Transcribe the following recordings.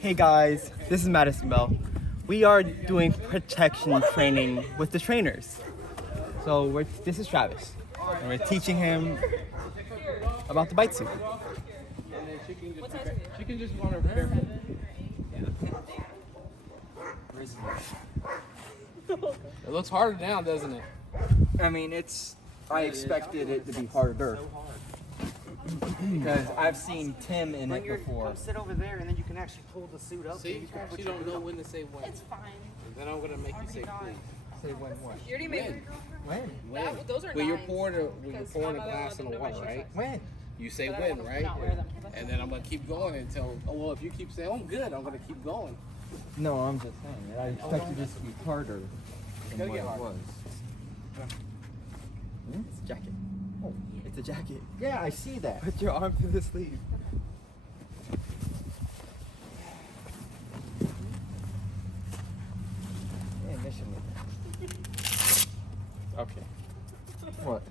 Hey guys, this is Madison Belle. We are doing protection training with the trainers. So this is Travis, and we're teaching him about the bite suit. She can just want her barefoot. It looks harder now, doesn't it? I mean, I expected it to be harder. Because I've seen Tim in it before. Come sit over there, and then you can actually pull the suit up. See, she don't know when to say when. It's fine. And then I'm gonna make you say please. Say when what? You already made When? those are When you're nines, pouring a because pouring a my mother glass in the wouldn't water, do my right? shoes. When? You say But I when, don't right? not wear them. And then I'm gonna keep going until. Oh well, if you keep saying, "Oh, I'm good," I'm gonna keep going. No, I'm just saying that I expected this to be harder than Gotta what get it harder. was. It's a jacket. Oh, It's a jacket. yeah, I see that. Put your arm through the sleeve. Yeah, mission. Okay. What?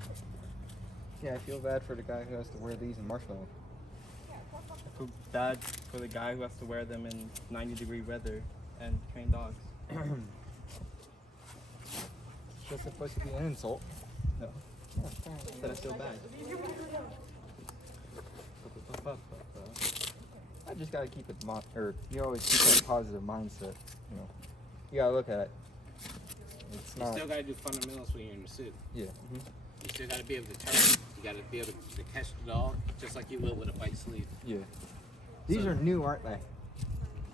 Yeah, I feel bad for the guy who has to wear these in Marshmallow. I feel bad for the guy who has to wear them in 90-degree weather and train dogs. That's supposed to be an insult. No. That I feel bad. I just gotta keep it, you always keep that positive mindset, you know. You gotta look at it. It's You not, still gotta do fundamentals when you're in the suit. yeah. You still gotta be able to turn. You gotta be able to catch the dog, just like you would with a bite sleeve. Yeah. These So- are new, aren't they?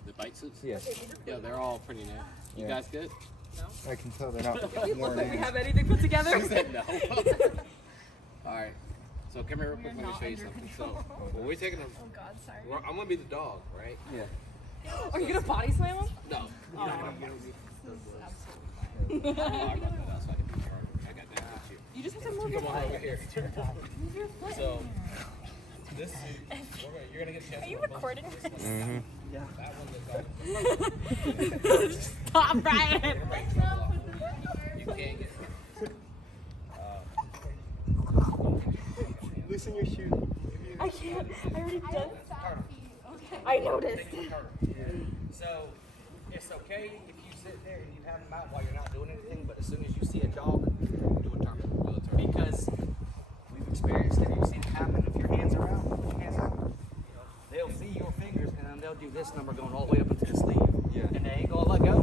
The bite suits. Yeah. Yeah, they're all pretty new. You Yeah. guys good? I can tell they're not more Look like we new. have anything put together. She said no. All right. So come here real quick. Let me show you something. So when we're taking a, Oh God, sorry. I'm gonna be the dog, right? Yeah. Are you gonna body slam him? No. You're not gonna be able to. Absolutely fine. Oh, I brought that out so I can be sure. I got that with you. You just have to move your Come on foot. over here. Move your foot. So this suit, you're gonna get a chance. Are you to wear both recording suits. this? Mm-hmm. Yeah. That one is Stop, Brian. you can't get. Loosen your shoe. I can't. I already did. I noticed. So it's okay if you sit there and you have them out while you're not doing anything, but as soon as you see a dog, do a turn. Do a turn. Because we've experienced it, we've seen it happen. If your hands are out, put your hands out. They'll see your fingers and then they'll do this number going all the way up into the sleeve. Yeah. And they ain't gonna let go.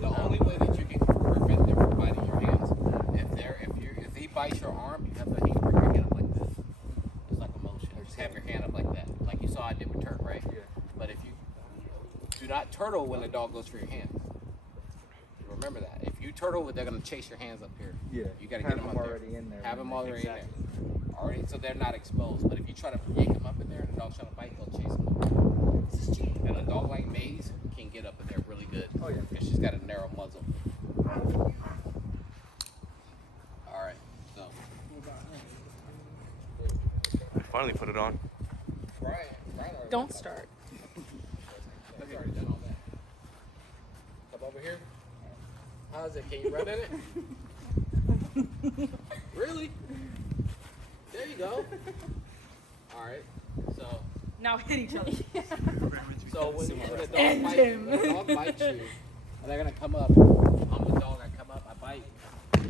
The only way that you can prevent them from biting your hands, if he bites your arm, you have to bring your hand up like this. It's like a motion. Just have your hand up like that, like you saw I did with Turk, right? Yeah. But if you do not turtle when the dog goes for your hands, remember that. If you turtle, they're gonna chase your hands up here. Yeah. You gotta Have get them them up already there. in there. Have them already Exactly. in there. Already, so they're not exposed. But if you try to yank them up in there and the dog's trying to bite, they'll chase them. And a dog like Maze can get up in there really good. Oh, yeah. Because she's got a narrow muzzle. All right, so. Finally put it on. Brian already Don't done start. that. He's already done all that. Come over here. How's it? Can you run in it? Really? There you go. All right. So, Now hit each other. so when a dog End bites, him. when a dog bites you, and they're gonna come up. I'm the dog. I come up. I bite.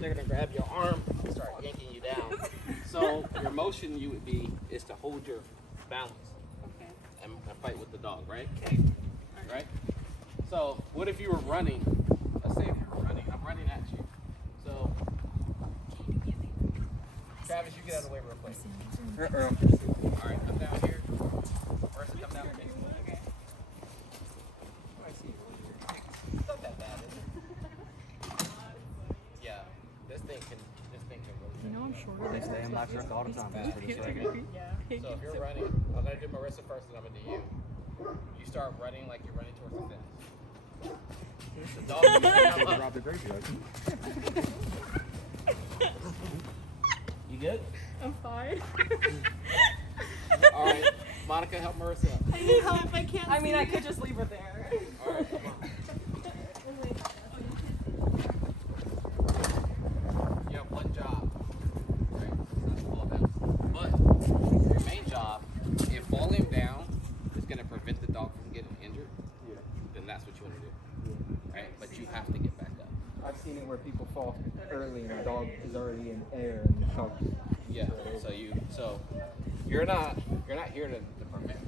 They're gonna grab your arm and start yanking you down. So your motion you would be is to hold your balance Okay. and fight with the dog, right? Right. So what if you were running? Let's say if you were running. I'm running at you. So Travis, you get out of the way real quick. All right, come down here. First, come down here. Okay. I see you. It's not that bad, is it? Yeah, this thing can really. You know I'm shorter. They stay in my truck all the time. That's pretty sick. Yeah. So if you're running, I'm gonna do Marissa first, and I'm gonna do you. You start running like you're running towards the fence. The dog is gonna come Rob the graveyard. You good? I'm fine. All right, Monica, help Marissa up. I need help. I can't. I mean, I could just leave her there. All right, come on. You have one job, right? That's fall down. But your main job, if falling down is gonna prevent the dog from from getting injured, Yeah. then that's what you want to do, Yeah. right? But you have to get back up. I've seen it where people fall early and the dog is already in air and the dog. Yeah. So you're not here to prevent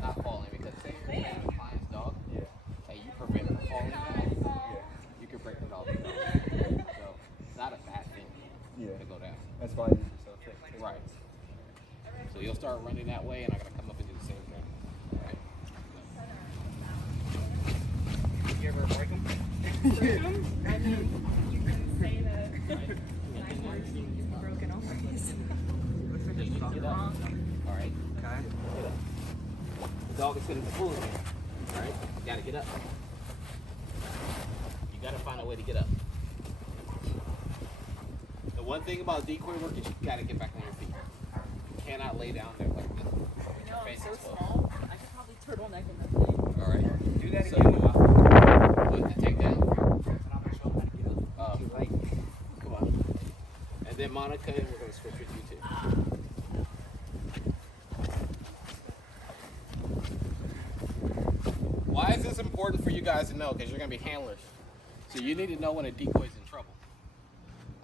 not falling, because say you're training a client's dog, Yeah. and you prevent them from falling, Yeah. you could break the dog. So it's not a bad thing Yeah. to go down. That's why I use it so thick. Right. So you'll start running that way, and I'm gonna come up and do the same thing. Right. You ever break them? I mean, you can say that I've never broken all these. All right. Okay. The dog is gonna be pulling you. All right. You gotta get up. You gotta find a way to get up. The one thing about decoy work is you gotta get back on your feet. You cannot lay down there like this. You know, I'm Face so exposed. small. I could probably turtleneck in that thing. All right. Do that So again. what to take down? And I'm gonna show them how to get up. Too late. Come on. And then Monica, and we're gonna switch with you too. Why is this important for you guys to know? Because you're gonna be handlers. So you need to know when a decoy's in trouble.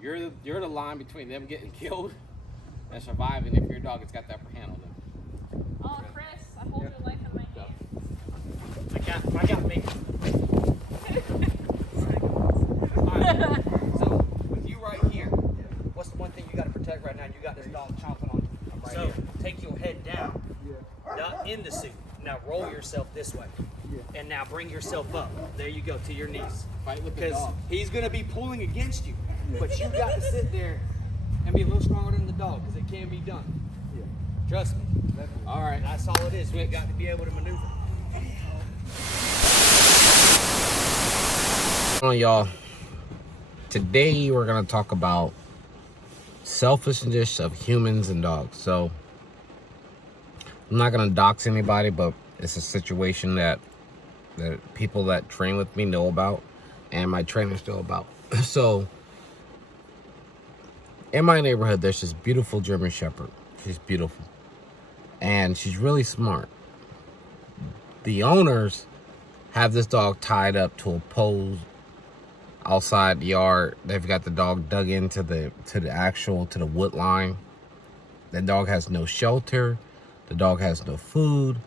You're the line between them getting killed and surviving if your dog has got the upper hand on them. Oh, Chris, I hold your life in my hands. I got me. Alright, so with you right here, what's the one thing you got to protect right now? You got this dog chomping on you. right So here. take your head down, Yeah. not in the suit. Now roll yourself this way. Yeah. And now bring yourself up. There you go, to your knees. Fight with the Because dog. he's going to be pulling against you. But you got to sit there and be a little stronger than the dog, because it can be done. Yeah. Trust me. All right. That's all it is. We got to be able to maneuver. On y'all, today we're gonna talk about selfishness of humans and dogs. So I'm not gonna dox anybody, but it's a situation that people that train with me know about, and my trainers know about. So in my neighborhood, there's this beautiful German Shepherd. She's beautiful, and she's really smart. The owners have this dog tied up to a pole outside the yard. They've got the dog dug into the wood line. The dog has no shelter. The dog has no food.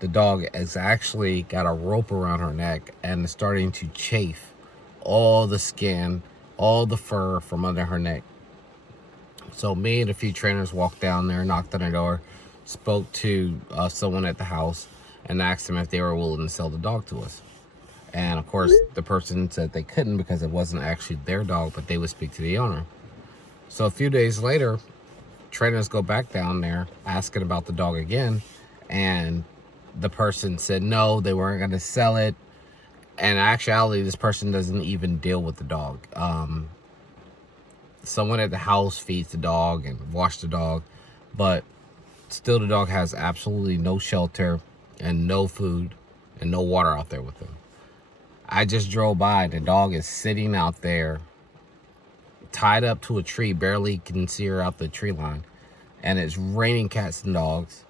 The dog has actually got a rope around her neck and is starting to chafe all the skin, all the fur from under her neck. So me and a few trainers walked down there, knocked on the door, spoke to someone at the house, and asked them if they were willing to sell the dog to us. And of course, the person said they couldn't because it wasn't actually their dog, but they would speak to the owner. So a few days later, trainers go back down there asking about the dog again, and the person said no, they weren't going to sell it. And in actuality, this person doesn't even deal with the dog. Someone at the house feeds the dog and washes the dog, but still the dog has absolutely no shelter and no food and no water out there with him. I just drove by. The dog is sitting out there, tied up to a tree, barely can see her out the tree line. And it's raining cats and dogs.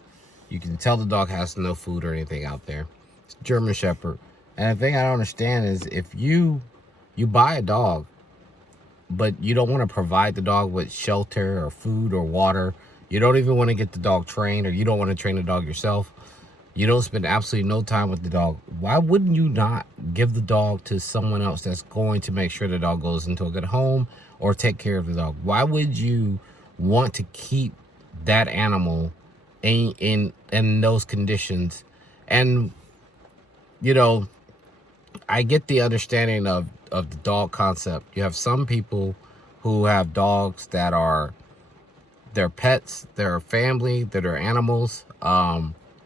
You can tell the dog has no food or anything out there. It's German Shepherd. And the thing I don't understand is if you buy a dog, but you don't want to provide the dog with shelter or food or water, you don't even want to get the dog trained, or you don't want to train the dog yourself, you don't spend absolutely no time with the dog, why wouldn't you not give the dog to someone else that's going to make sure the dog goes into a good home or take care of the dog? Why would you want to keep that animal in those conditions? And you know, I get the understanding of the dog concept. You have some people who have dogs that are their pets, their family, they're their animals.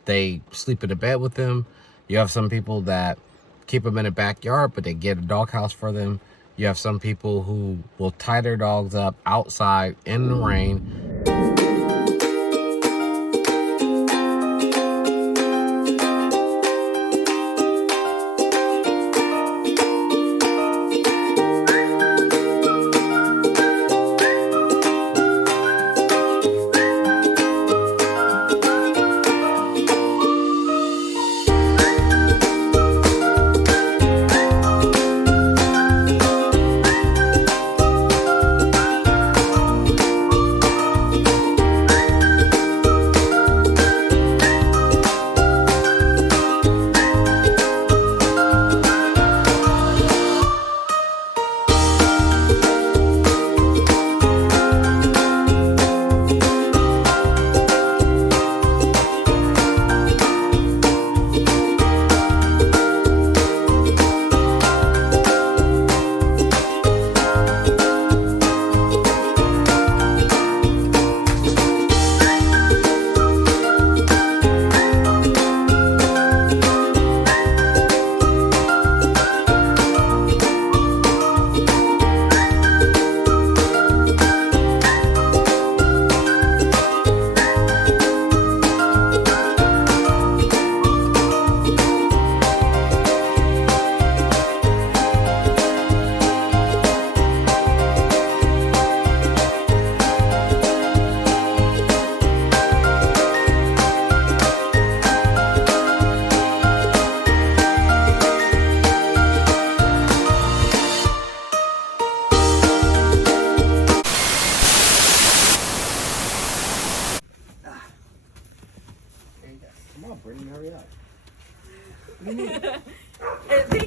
They sleep in the bed with them. You have some people that keep them in the backyard, but they get a doghouse for them. You have some people who will tie their dogs up outside in the rain.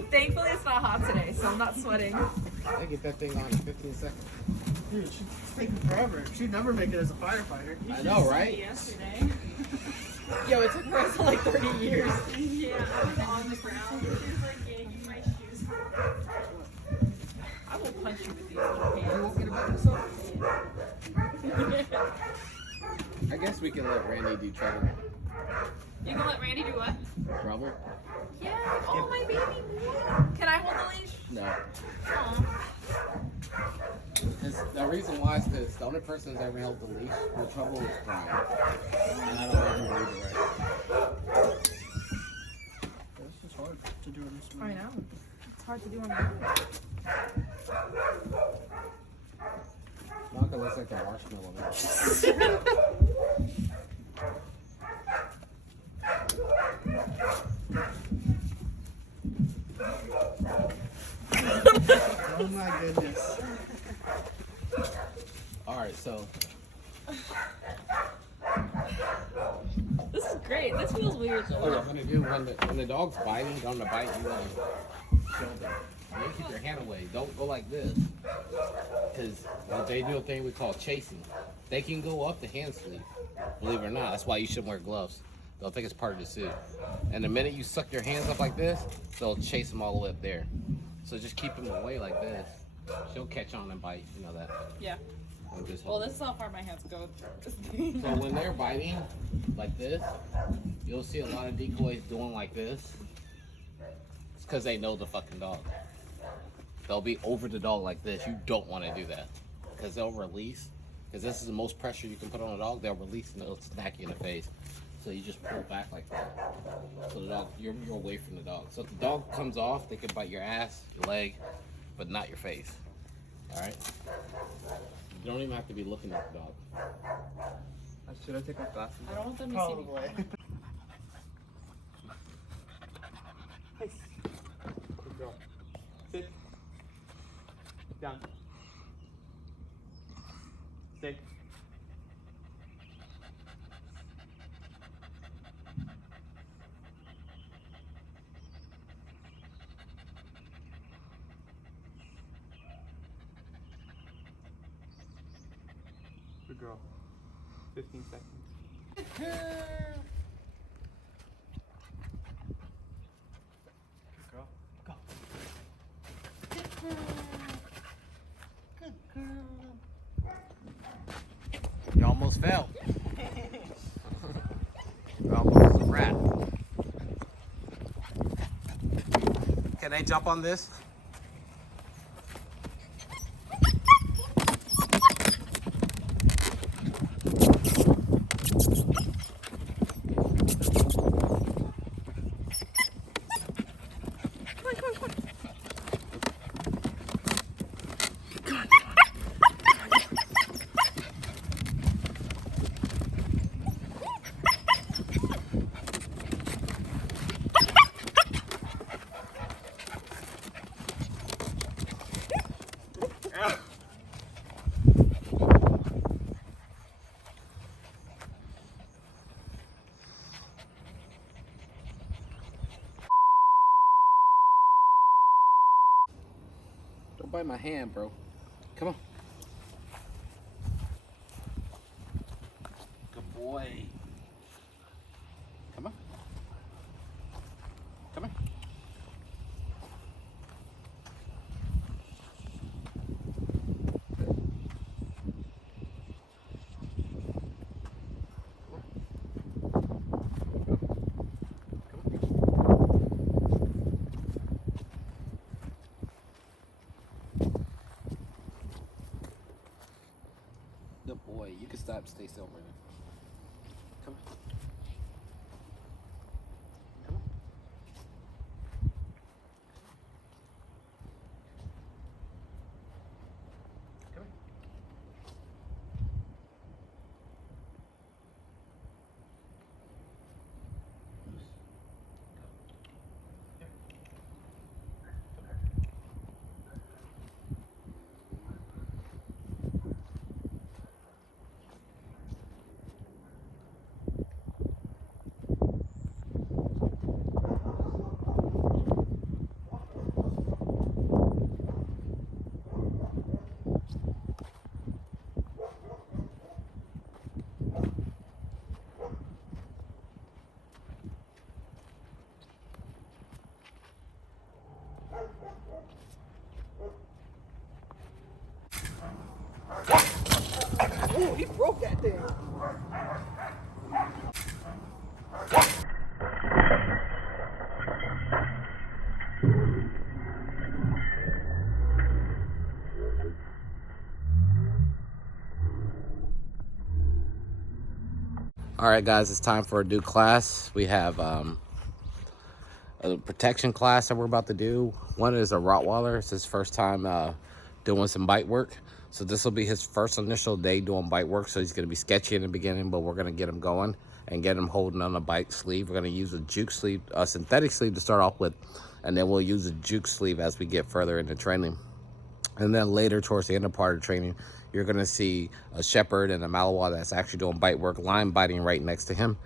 Thankfully, it's not hot today, so I'm not sweating. I get that thing on in 15 seconds. Dude, she's taking forever. She'd never make it as a firefighter. I know, right? Yesterday. Yo, it took her like 30 years. Yeah, I was on the ground. She was like yanking my shoes. I will punch you with these little You hands. won't get about this up? I guess we can let Randy do trouble. You can let Randy do what? Trouble? Yeah. Oh, my baby. Can I hold the leash? No. Aw. The reason why is because the only person who's ever held the leash for trouble is Brian. And I don't let him believe it right. This is hard to do in this I way. know. It's hard to do on the own. Malcolm looks like a marshmallow man. Oh my goodness. Alright, so This is great. This feels weird what though. you're gonna do when the dog's biting, don't bite, you want to show them. You keep your hand away. Don't go like this. Because they do a thing we call chasing. They can go up the hand sleeve. Believe it or not, that's why you shouldn't wear gloves. They'll think it's part of the suit. And the minute you suck your hands up like this, they'll chase them all the way up there. So just keep them away like this. She'll catch on and bite, you know that. Yeah. And just Well, hold this is how far my hands go. So when they're biting like this, you'll see a lot of decoys doing like this. It's because they know the fucking dog. They'll be over the dog like this. You don't want to do that because they'll release. Because this is the most pressure you can put on a dog. They'll release and they'll smack you in the face. So you just pull back like that. So the dog, you're away from the dog. So if the dog comes off, they can bite your ass, your leg, but not your face. All right. You don't even have to be looking at the dog. Should I take my glasses? I don't want them to see me. Probably. Good girl. Sit. Down. Stay. Good girl. 15 seconds. Good girl. Go. You almost fell. You almost a rat. Can I jump on this? Don't bite my hand, bro. Come on. Good boy. Come on. Come on. Good boy. You can stop. Stay still, right now. Come on. Come on. Come on. Oh, he broke that thing. All right, guys, it's time for a new class. We have a protection class that we're about to do. One is a Rottweiler. It's his first time doing some bite work. So this will be his first initial day doing bite work. So he's going to be sketchy in the beginning, but we're going to get him going and get him holding on a bite sleeve. We're going to use a juke sleeve, a synthetic sleeve to start off with, and then we'll use a juke sleeve as we get further into training. And then later, towards the end of part of training, you're going to see a shepherd and a Malinois that's actually doing bite work, line biting right next to him.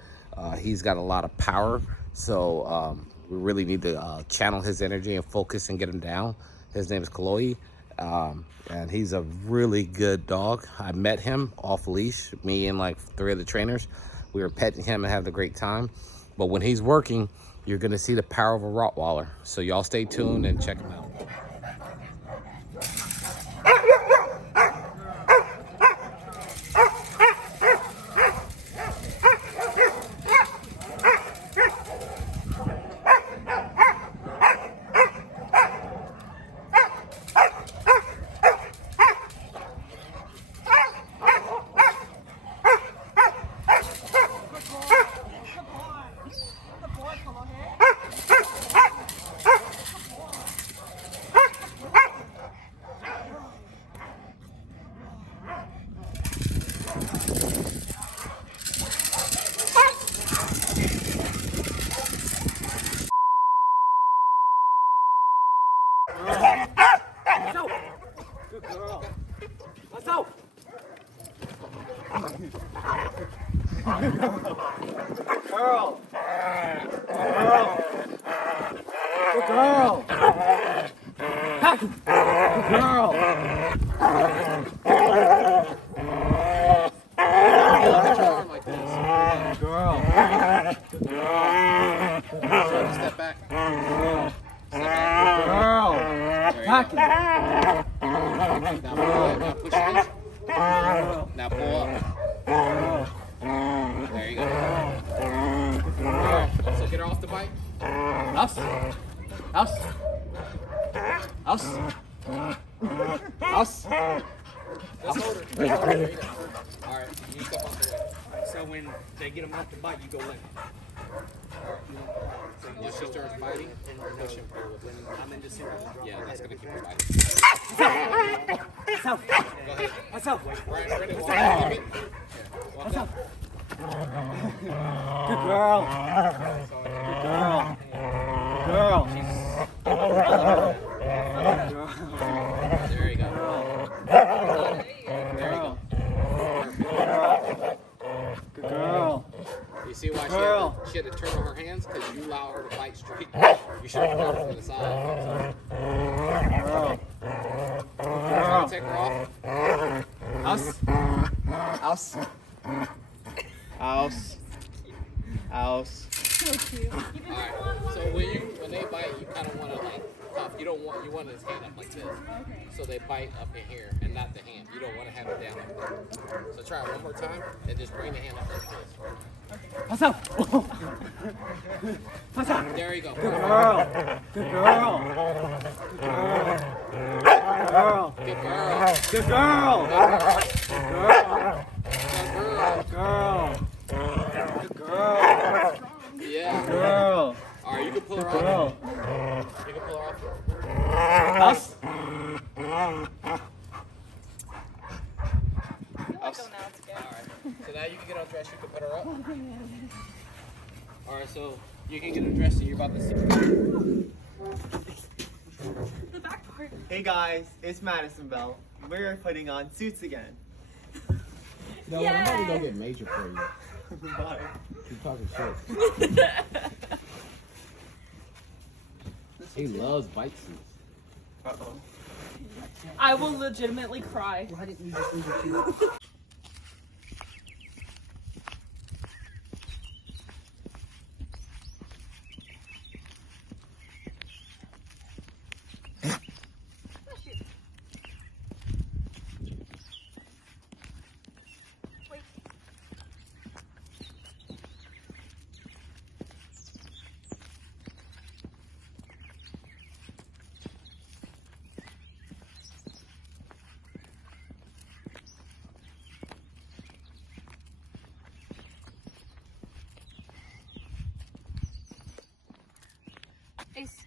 He's got a lot of power, so we really need to channel his energy and focus and get him down. His name is Chloe, and he's a really good dog. I met him off leash, me and like 3 of the trainers. We were petting him and having a great time. But when he's working, you're going to see the power of a Rottweiler. So y'all stay tuned and check him out. Step back. Now push it. Now pull up. There you go. So get her off the bike. Us. Us. Us. Us. Let's hold her. There you go. All right, you step off the way. So when they get him off the bite, you go limp. So once she starts biting, push him forward. I'm in the center. Yeah, that's gonna keep her biting. Go ahead. What's up? Right, ready? Walk up a bit. Walk up. Good girl. Good girl. Girl. There you go. There you go. Good girl. You see why she had to turn on her hands? Because you allow her to bite straight. You should have gone from the side. Girl. Try to take her off. Us. Us. House. House. Alright. So when they bite, you kind of want to like cuff. You want his hand up like this. So they bite up in here and not the hand. You don't want to have it down like that. So try it one more time and just bring the hand up like this. What's up? What's up? There you go. Good girl. Good girl. Good girl. Good girl. Good girl. Good girl. Girl. Good girl. Yeah. Girl. Alright, you can pull her Girl. off. You can pull her off. Us. Alright. So now you can get undressed. You can put her up. Alright, so you can get undressed and you're about to see. The back part. Hey guys, it's Madison Belle. We're putting on suits again. No, I'm about to go get major for you. Bye. Keep talking shit. He loves bite suits. Uh-oh. I will legitimately cry. Why didn't you just leave it to Ace.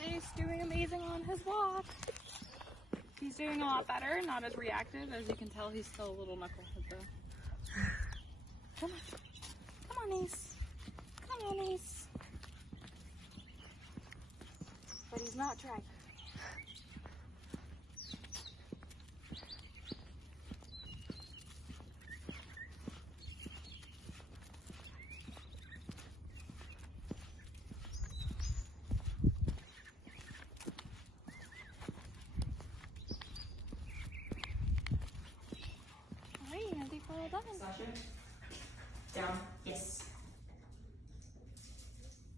Ace doing amazing on his walk. He's doing a lot better, not as reactive. As you can tell, he's still a little knucklehead though. Come on. Come on, Ace. Come on, Ace. But he's not trying. Sasha, down, yes.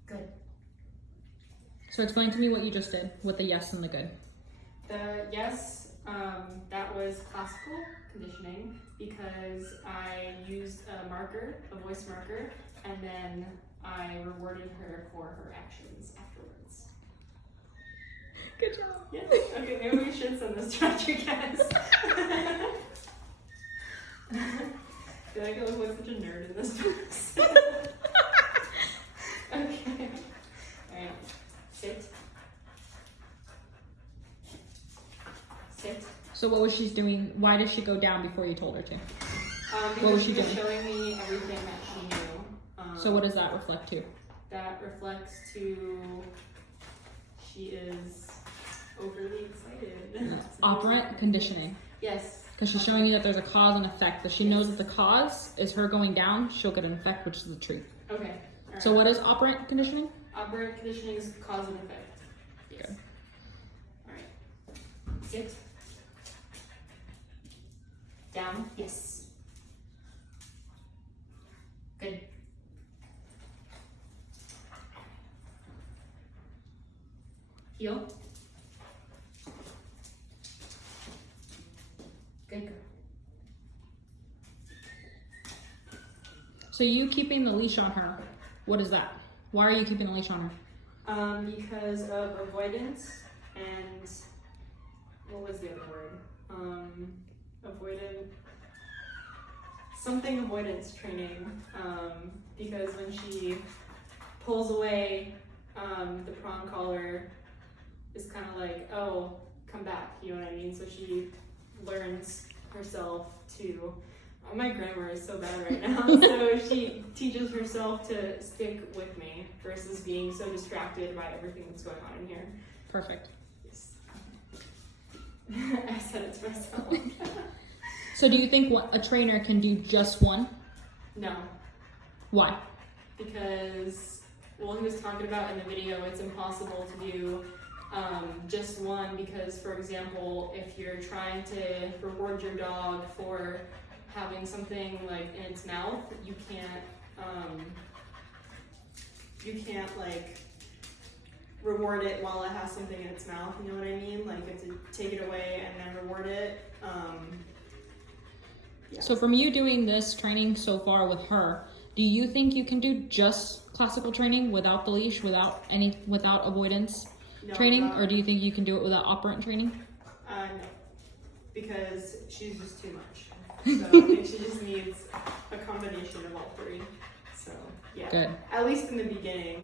Good. So explain to me what you just did with the yes and the good. The yes, that was classical conditioning because I used a marker, a voice marker, and then I rewarded her for her actions afterwards. Good job. Yes. Okay, maybe we should send this to our guys. I feel like I look like such a nerd in this class. Okay. Alright. Sit. Sit. So what was she doing? Why did she go down before you told her to? Because was she was doing? showing me everything that she knew. So what does that reflect to? That reflects to she is overly excited. Operant conditioning. Yes. Because she's showing you that there's a cause and effect. That she knows that the cause is her going down, she'll get an effect, which is the truth. Okay. All So right. what is operant conditioning? Operant conditioning is cause and effect. Yes. Good. Alright. Sit. Down. Yes. Good. Heel. Good girl. So you keeping the leash on her, what is that? Why are you keeping the leash on her? Because of avoidance and what was the other word? Avoidance training. Because when she pulls away, the prong collar is kind of like, oh, come back, you know what I mean? So she learns herself to, oh, my grammar is so bad right now. So she teaches herself to stick with me versus being so distracted by everything that's going on in here. Perfect. Yes. I said it to myself. So do you think a trainer can do just one? No, Why? because, well, he was talking about in the video, it's impossible to do just one because, for example, if you're trying to reward your dog for having something like in its mouth, you can't like reward it while it has something in its mouth, you know what I mean? Like you have to take it away and then reward it. Yeah. So from you doing this training so far with her, do you think you can do just classical training without the leash, without avoidance No, training, not- or do you think you can do it without operant training? No, because she's just too much. So I think she just needs a combination of all three. So yeah, Good. at least in the beginning.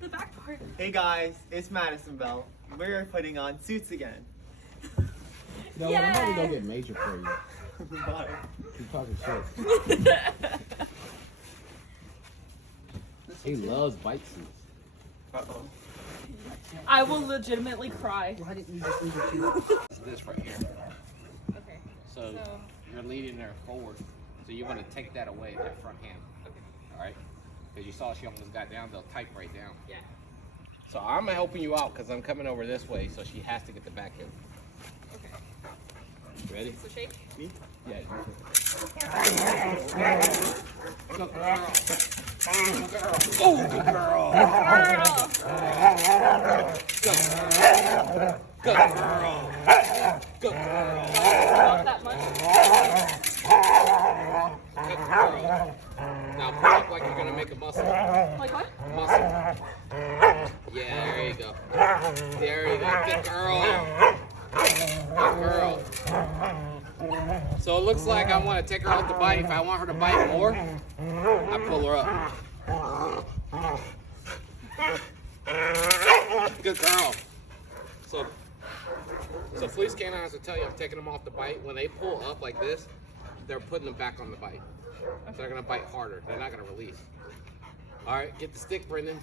The back part. Hey guys, it's Madison Belle. We're putting on suits again. No, I'm about to go get major for you. Bye. Keep talking shit. He loves bike seats. Uh-oh. I will legitimately cry. Why didn't you just leave it to It's this right here. Okay. So you're leading her forward. So you're going to take that away, that front hand. Okay. All right? Because you saw she almost got down. They'll type right down. Yeah. So I'm helping you out because I'm coming over this way. So she has to get the back end. Okay. Ready? So shake. Yeah. Oh, good girl. Good girl. Good girl. Not that much. Good girl. Now pull up like you're gonna make a muscle. Like what? Muscle. Yeah, there you go. There you go. Good girl. Good girl. So it looks like I want to take her out to bite. If I want her to bite more, I pull her up. Good girl. So police canines will tell you I'm taking them off the bite. When they pull up like this, they're putting them back on the bite. So they're gonna bite harder. They're not gonna release. All right, get the stick, Brendan.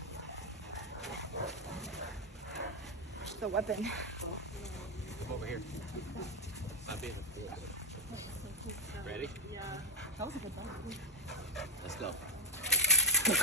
The weapon. Come over here. Stop being a fool. Ready? Yeah. That was a good one. Let's go. Good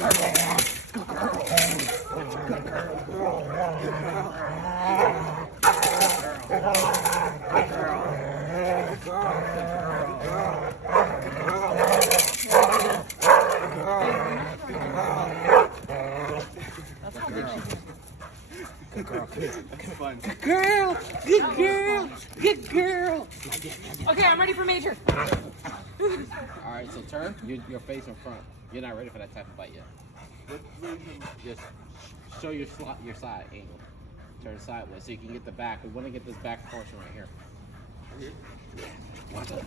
girl. It's fun. Good girl. Good girl. Good girl. Okay, I'm ready for major. All right, so turn your face in front. You're not ready for that type of bite yet. Just show your side angle. Turn sideways so you can get the back. We want to get this back portion right here. Watch it.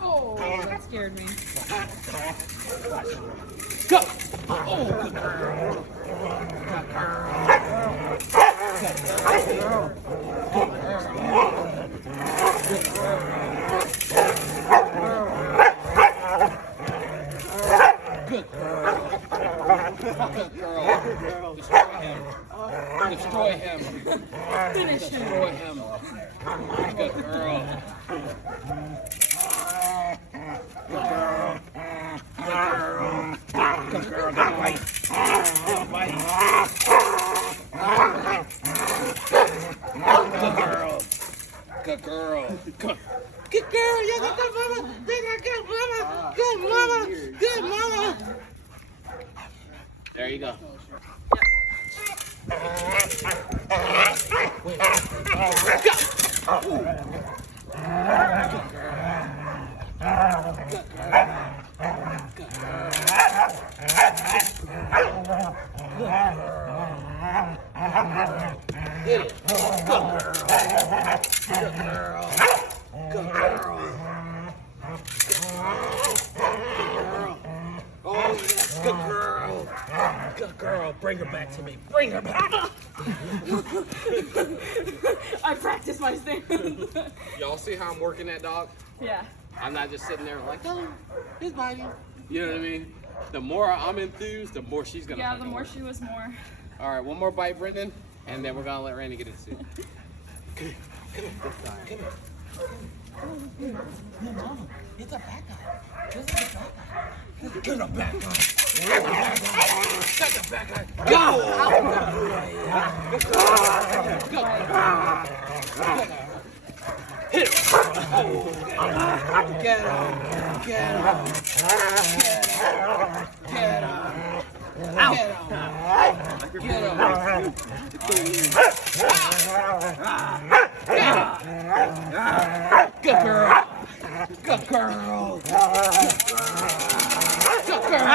Oh, that scared me. Go! Oh, good girl. Good girl. Good girl. Destroy him. Finish him. Destroy him. Good girl. Good girl. Good girl. Good bite. Good bite. Good girl. Good girl. Good girl. Yeah, good mama. Good mama. Good mama. Good mama. There you go. Hit it. Good girl. Good girl. Good girl. Oh, yes. Good girl. Good girl. Bring her back to me. Bring her back. I practiced my stance. Y'all see how I'm working that dog? Yeah. I'm not just sitting there like, oh, he's biting. You know what I mean? The more I'm enthused, the more she's gonna. Yeah, the more she was more. All right, one more bite, Brendan, and then we're gonna let Randy get his suit. Come here. No, mama, it's a bad guy. This is a bad guy. Get a bad guy. Get the bad guy. Go! Hit him. Get him. Get him. Get him. Get him. Good girl. Good girl. Good girl.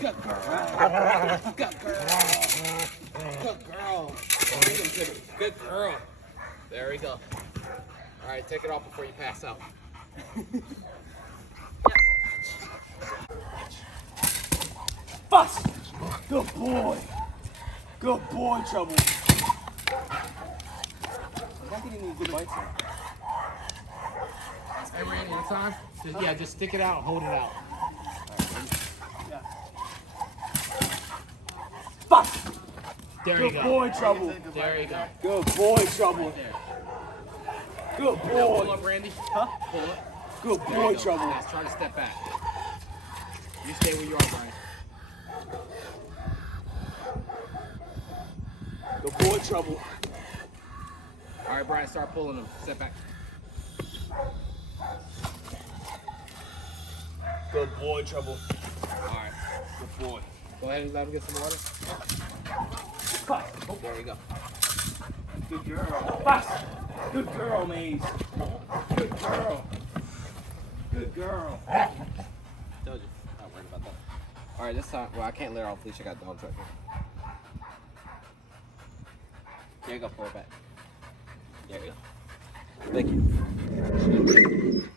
Good girl. Good girl. Good girl. Good girl. There we go. All right, take it off before you pass out. Bust! Good boy. Good boy, Trouble. I'm not getting any good bites here. Hey, Randy, it's on? Just stick it out, hold it out. Yeah. Bust! There you Good go. boy, Trouble. There you go. Good boy, Trouble. Good Pull boy. up, Randy. Huh? Pull it. Good There boy, you go. Trouble. Now try to step back. You stay where you are, Brian. Good boy, Trouble. All right, Brian, start pulling them. Step back. boy trouble. Alright, good boy. Go ahead and let him get some water. Oh, there you go. Good girl. Fast. Good girl, Maze. Good girl. Good girl. Told you. Not worried about that. Alright, this time, well, I can't let her off leash. I got dog tracker. There you go, pull it back. There you go. Thank you.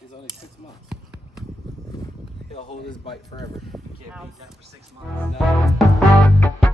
He's only 6 months. He'll hold his bite forever. Can't beat that for 6 months. No.